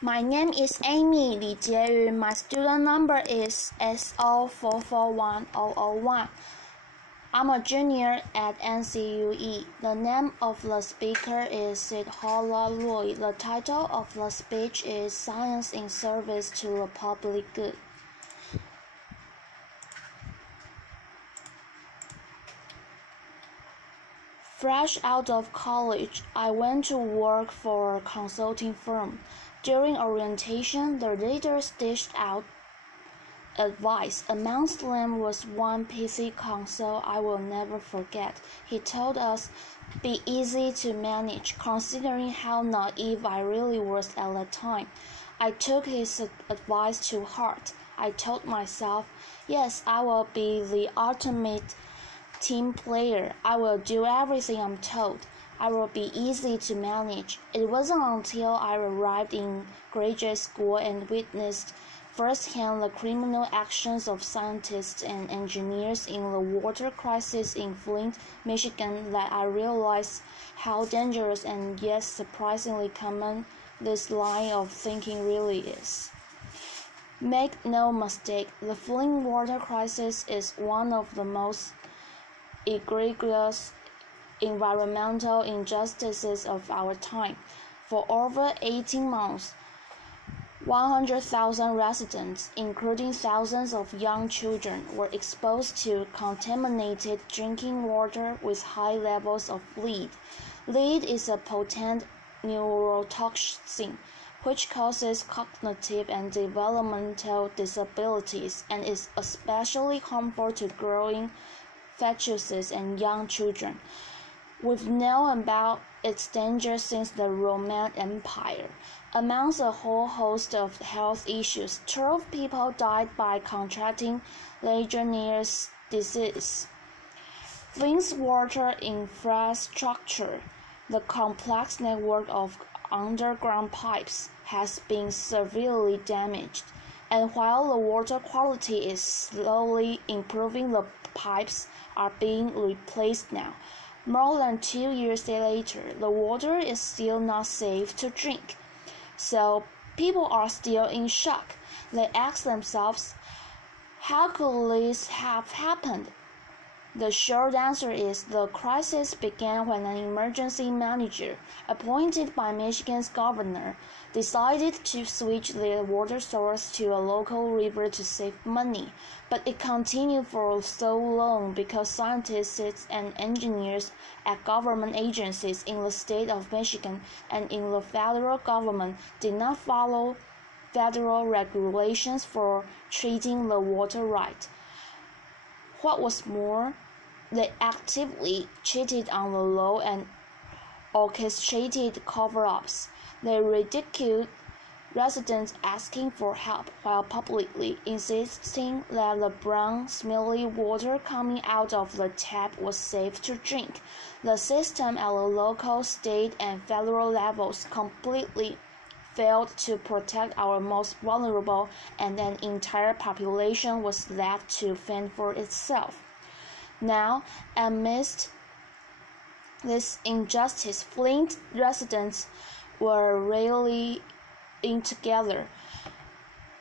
My name is Amy Li Jieyu. My student number is SO441001. I'm a junior at NCUE. The name of the speaker is Siddhartha. The title of the speech is Science in Service to the Public Good. Fresh out of college, I went to work for a consulting firm. During orientation, the leaders dished out advice. Amongst them was one pithy counsel I will never forget. He told us, "Be easy to manage," considering how naive I really was at the time. I took his advice to heart. I told myself, yes, I will be the ultimate team player. I will do everything I'm told. I will be easy to manage. It wasn't until I arrived in graduate school and witnessed firsthand the criminal actions of scientists and engineers in the water crisis in Flint, Michigan, that I realized how dangerous and yet surprisingly common this line of thinking really is. Make no mistake, the Flint water crisis is one of the most egregious environmental injustices of our time. For over 18 months, 100,000 residents, including thousands of young children, were exposed to contaminated drinking water with high levels of lead. Lead is a potent neurotoxin which causes cognitive and developmental disabilities and is especially harmful to growing fetuses and young children. We've known about its danger since the Roman Empire. Amongst a whole host of health issues, 12 people died by contracting Legionnaires' disease. Flint's water infrastructure, the complex network of underground pipes, has been severely damaged, and while the water quality is slowly improving, the pipes are being replaced now. More than 2 years later, the water is still not safe to drink. So people are still in shock. They ask themselves, how could this have happened? The short answer is the crisis began when an emergency manager, appointed by Michigan's governor, decided to switch their water source to a local river to save money. But it continued for so long because scientists and engineers at government agencies in the state of Michigan and in the federal government did not follow federal regulations for treating the water right. What was more, they actively cheated on the law and orchestrated cover-ups. They ridiculed residents asking for help while publicly insisting that the brown, smelly water coming out of the tap was safe to drink. The system at the local, state, and federal levels completely failed to protect our most vulnerable, and an entire population was left to fend for itself. Now, amidst this injustice, Flint residents were rallying together.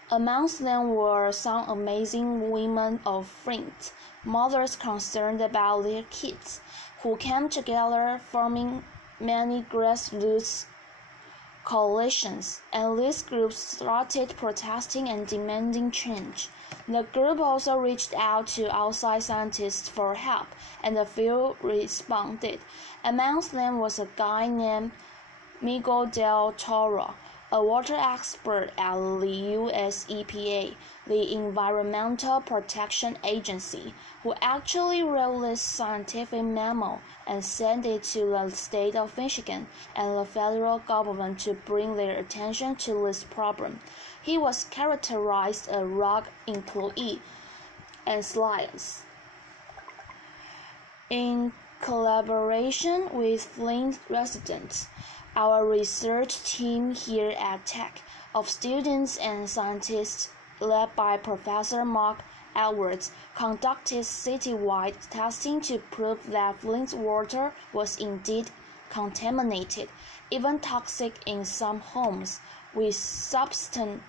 Amongst them were some amazing women of Flint, mothers concerned about their kids, who came together forming many grassroots coalitions, and these groups started protesting and demanding change. The group also reached out to outside scientists for help, and a few responded. Amongst them was a guy named Miguel del Toro, a water expert at the US EPA, the Environmental Protection Agency, who actually wrote this scientific memo and sent it to the state of Michigan and the federal government to bring their attention to this problem. He was characterized as a rock employee and science. In collaboration with Flint residents, our research team here at Tech, of students and scientists led by Professor Mark Edwards, conducted citywide testing to prove that Flint's water was indeed contaminated. even toxic in some homes. We substantiated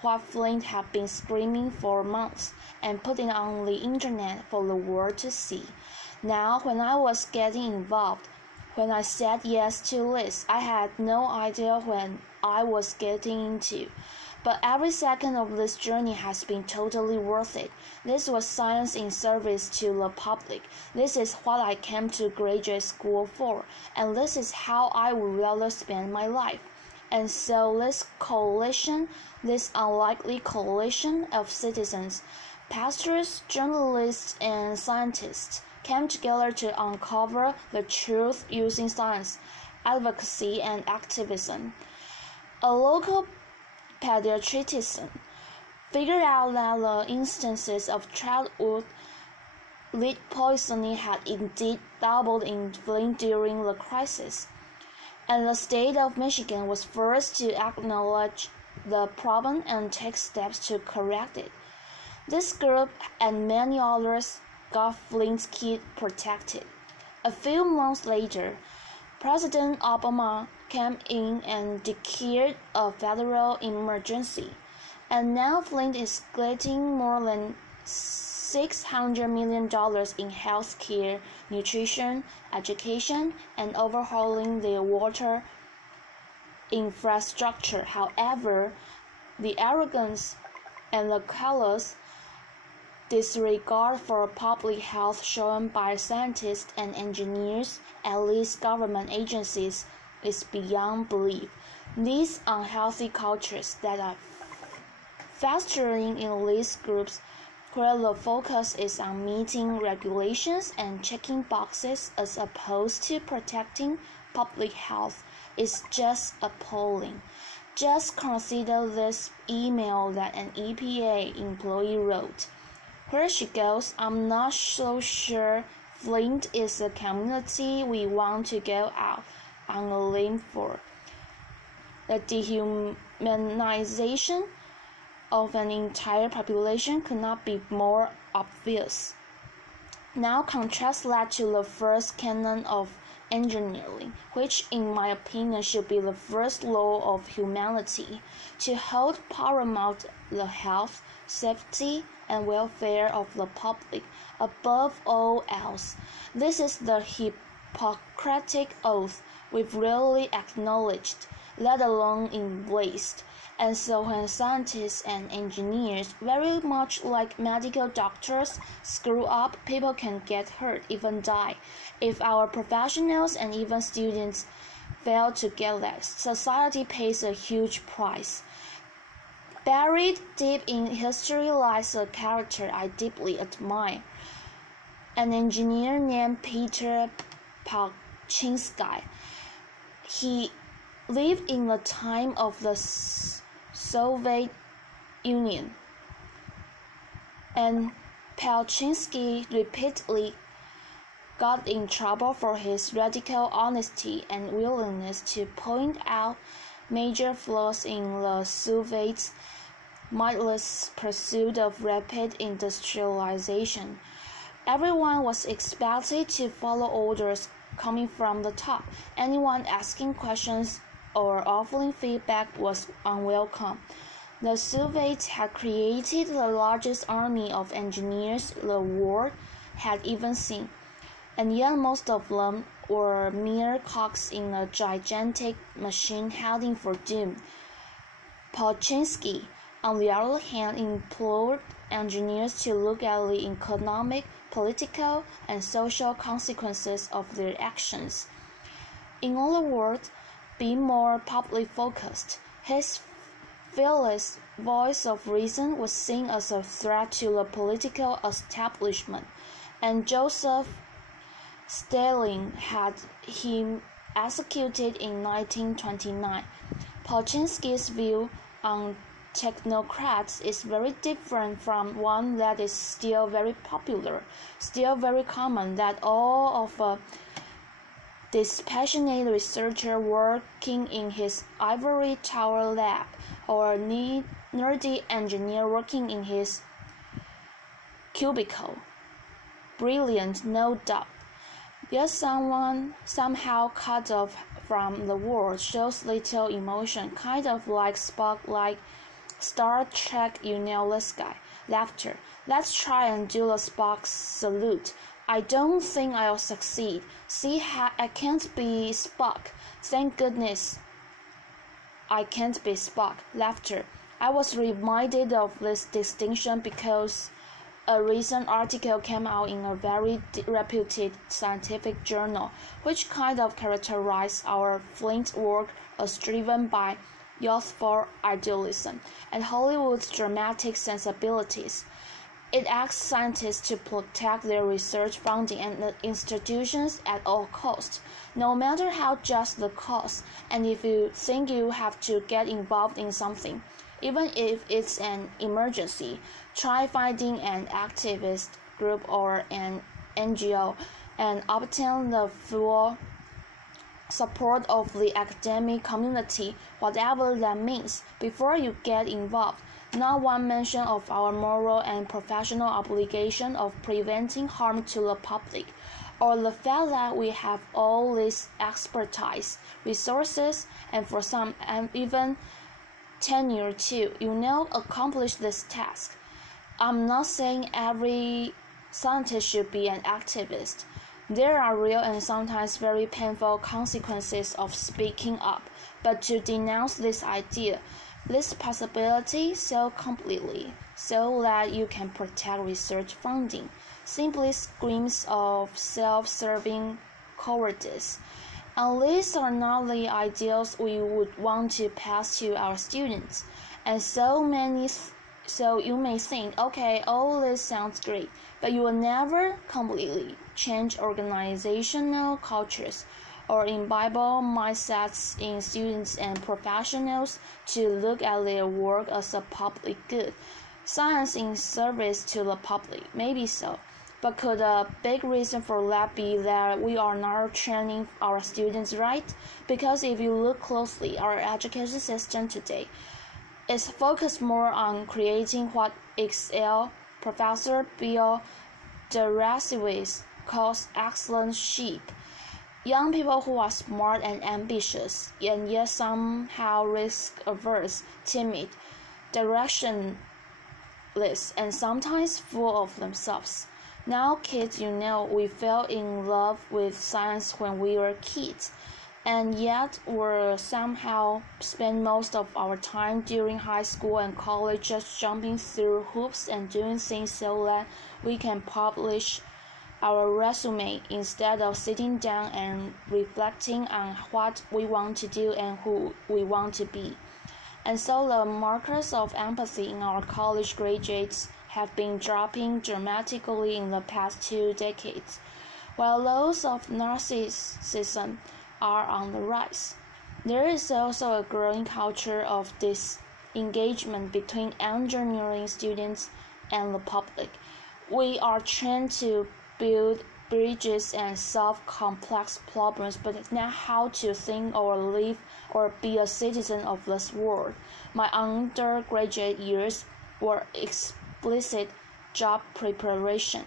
what Flint had been screaming for months and put it on the internet for the world to see. Now, when I was getting involved, when I said yes to this, I had no idea when I was getting into. But every second of this journey has been totally worth it. This was science in service to the public. This is what I came to graduate school for, and this is how I would rather spend my life. And so this coalition, this unlikely coalition of citizens, pastors, journalists, and scientists came together to uncover the truth using science, advocacy, and activism. A local pediatrician figured out that the instances of childhood lead poisoning had indeed doubled in Flint during the crisis, and the state of Michigan was first to acknowledge the problem and take steps to correct it. This group and many others got Flint's kid protected. A few months later, President Obama came in and declared a federal emergency, and now Flint is getting more than $600 million in health care, nutrition, education, and overhauling the water infrastructure. However, the arrogance and the callous disregard for public health shown by scientists and engineers, at least government agencies, is beyond belief. These unhealthy cultures that are festering in these groups, where the focus is on meeting regulations and checking boxes as opposed to protecting public health, is just appalling. Just consider this email that an EPA employee wrote. Where she goes, I'm not so sure Flint is a community we want to go out on a limb for. The dehumanization of an entire population could not be more obvious. Now contrast that to the first canon of engineering, which in my opinion should be the first law of humanity, to hold paramount the health, safety, and welfare of the public above all else. This is the Hippocratic oath we've rarely acknowledged, let alone embraced. And so when scientists and engineers, very much like medical doctors, screw up, people can get hurt, even die. If our professionals and even students fail to get that, society pays a huge price. Buried deep in history lies a character I deeply admire, an engineer named Peter Palczynski. He lived in the time of the Soviet Union, and Palczynski repeatedly got in trouble for his radical honesty and willingness to point out major flaws in the Soviets' mindless pursuit of rapid industrialization. Everyone was expected to follow orders coming from the top. Anyone asking questions or offering feedback was unwelcome. The Soviets had created the largest army of engineers the world had even seen, and yet most of them were mere cogs in a gigantic machine heading for doom. Palczynski, on the other hand, implored engineers to look at the economic, political, and social consequences of their actions. In other words, be more public focused. His fearless voice of reason was seen as a threat to the political establishment, and Joseph Stalin had him executed in 1929. Palczynski's view on technocrats is very different from one that is still very popular, still very common, that all of a dispassionate researcher working in his ivory tower lab or a nerdy engineer working in his cubicle. Brilliant, no doubt, Yet someone somehow cut off from the world, shows little emotion, kind of like Spock, like Star Trek, this guy. Laughter. Let's try and do the Spock salute. I don't think I'll succeed. See, I can't be Spock. Thank goodness I can't be Spock. Laughter. I was reminded of this distinction because a recent article came out in a very reputed scientific journal, which kind of characterized our Flint work as driven by youthful idealism and Hollywood's dramatic sensibilities. It asks scientists to protect their research funding and the institutions at all costs, no matter how just the cost, and if you think you have to get involved in something, even if it's an emergency, try finding an activist group or an NGO and obtain the full support of the academic community, whatever that means, before you get involved. Not one mention of our moral and professional obligation of preventing harm to the public, or the fact that we have all this expertise, resources, and for some, and even tenure to, accomplish this task. I'm not saying every scientist should be an activist. There are real and sometimes very painful consequences of speaking up, but to denounce this idea, this possibility so completely, so that you can protect research funding, simply screams of self-serving cowardice. And these are not the ideals we would want to pass to our students. And so you may think, okay, all this sounds great, but you will never completely change organizational cultures or imbibe mindsets in students and professionals to look at their work as a public good. Science in service to the public, maybe so. But could a big reason for that be that we are not training our students right? Because if you look closely, our education system today is focused more on creating what Excel Professor Bill Deresiewicz calls excellent sheep. Young people who are smart and ambitious, and yet somehow risk-averse, timid, directionless, and sometimes full of themselves. Now kids, we fell in love with science when we were kids, and yet we somehow spend most of our time during high school and college just jumping through hoops and doing things so that we can publish our resume instead of sitting down and reflecting on what we want to do and who we want to be. And so the markers of empathy in our college graduates have been dropping dramatically in the past 2 decades, while those of narcissism are on the rise. There is also a growing culture of disengagement between engineering students and the public. We are trained to build bridges and solve complex problems, but not how to think or live or be a citizen of this world. My undergraduate years were explicit job preparation,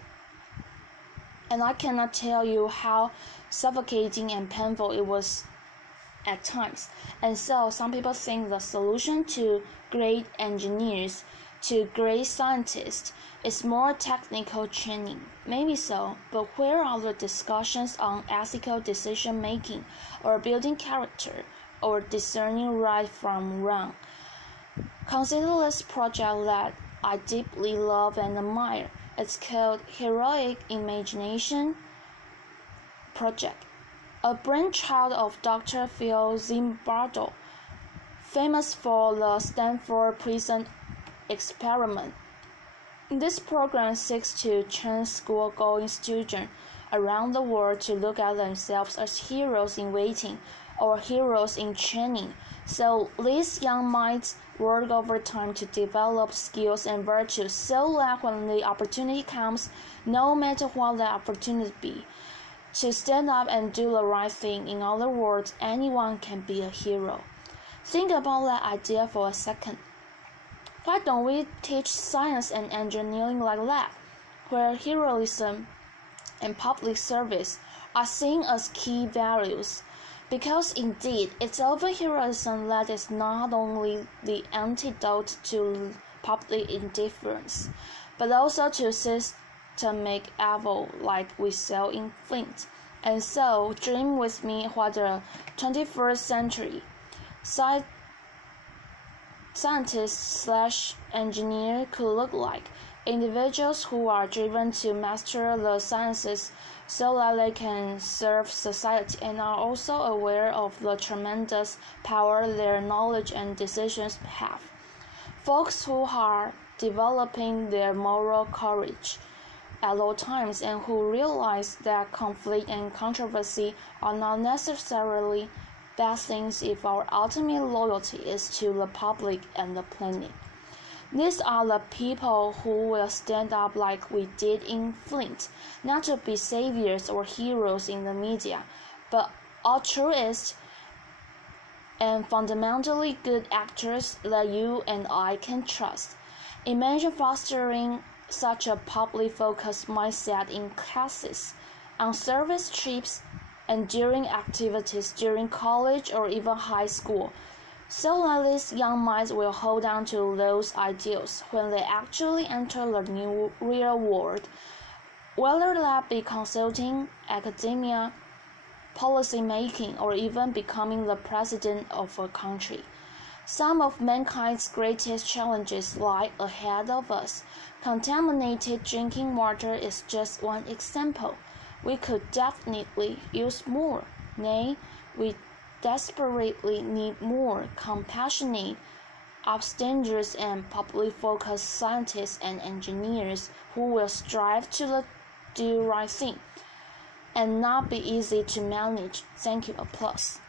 and I cannot tell you how suffocating and painful it was at times. And so some people think the solution to great engineers, to great scientists, is more technical training. Maybe so, but where are the discussions on ethical decision making, or building character, or discerning right from wrong? Consider this project that I deeply love and admire. It's called Heroic Imagination Project, a brainchild of Dr. Phil Zimbardo, famous for the Stanford Prison Experiment. This program seeks to train school-going students around the world to look at themselves as heroes in waiting or heroes in training. So these young minds work overtime to develop skills and virtues so that when the opportunity comes, no matter what the opportunity be, to stand up and do the right thing. In other words, anyone can be a hero. Think about that idea for a second. Why don't we teach science and engineering like that, where heroism and public service are seen as key values, because indeed it's over-heroism that is not only the antidote to public indifference, but also to systemic evil like we saw in Flint. And so, dream with me what the 21st century scientist/engineer could look like. Individuals who are driven to master the sciences so that they can serve society and are also aware of the tremendous power their knowledge and decisions have. Folks who are developing their moral courage at all times and who realize that conflict and controversy are not necessarily bad things if our ultimate loyalty is to the public and the planet. These are the people who will stand up like we did in Flint, not to be saviors or heroes in the media, but altruists and fundamentally good actors that you and I can trust. Imagine fostering such a public-focused mindset in classes, on service trips, and during activities during college or even high school, so that these young minds will hold on to those ideals when they actually enter the new real world, whether that be consulting, academia, policy making, or even becoming the president of a country. Some of mankind's greatest challenges lie ahead of us. Contaminated drinking water is just one example. We could definitely use more. Nay, we desperately need more compassionate, abstemious, and public-focused scientists and engineers who will strive to do the right thing and not be easy to manage. Thank you. Applause.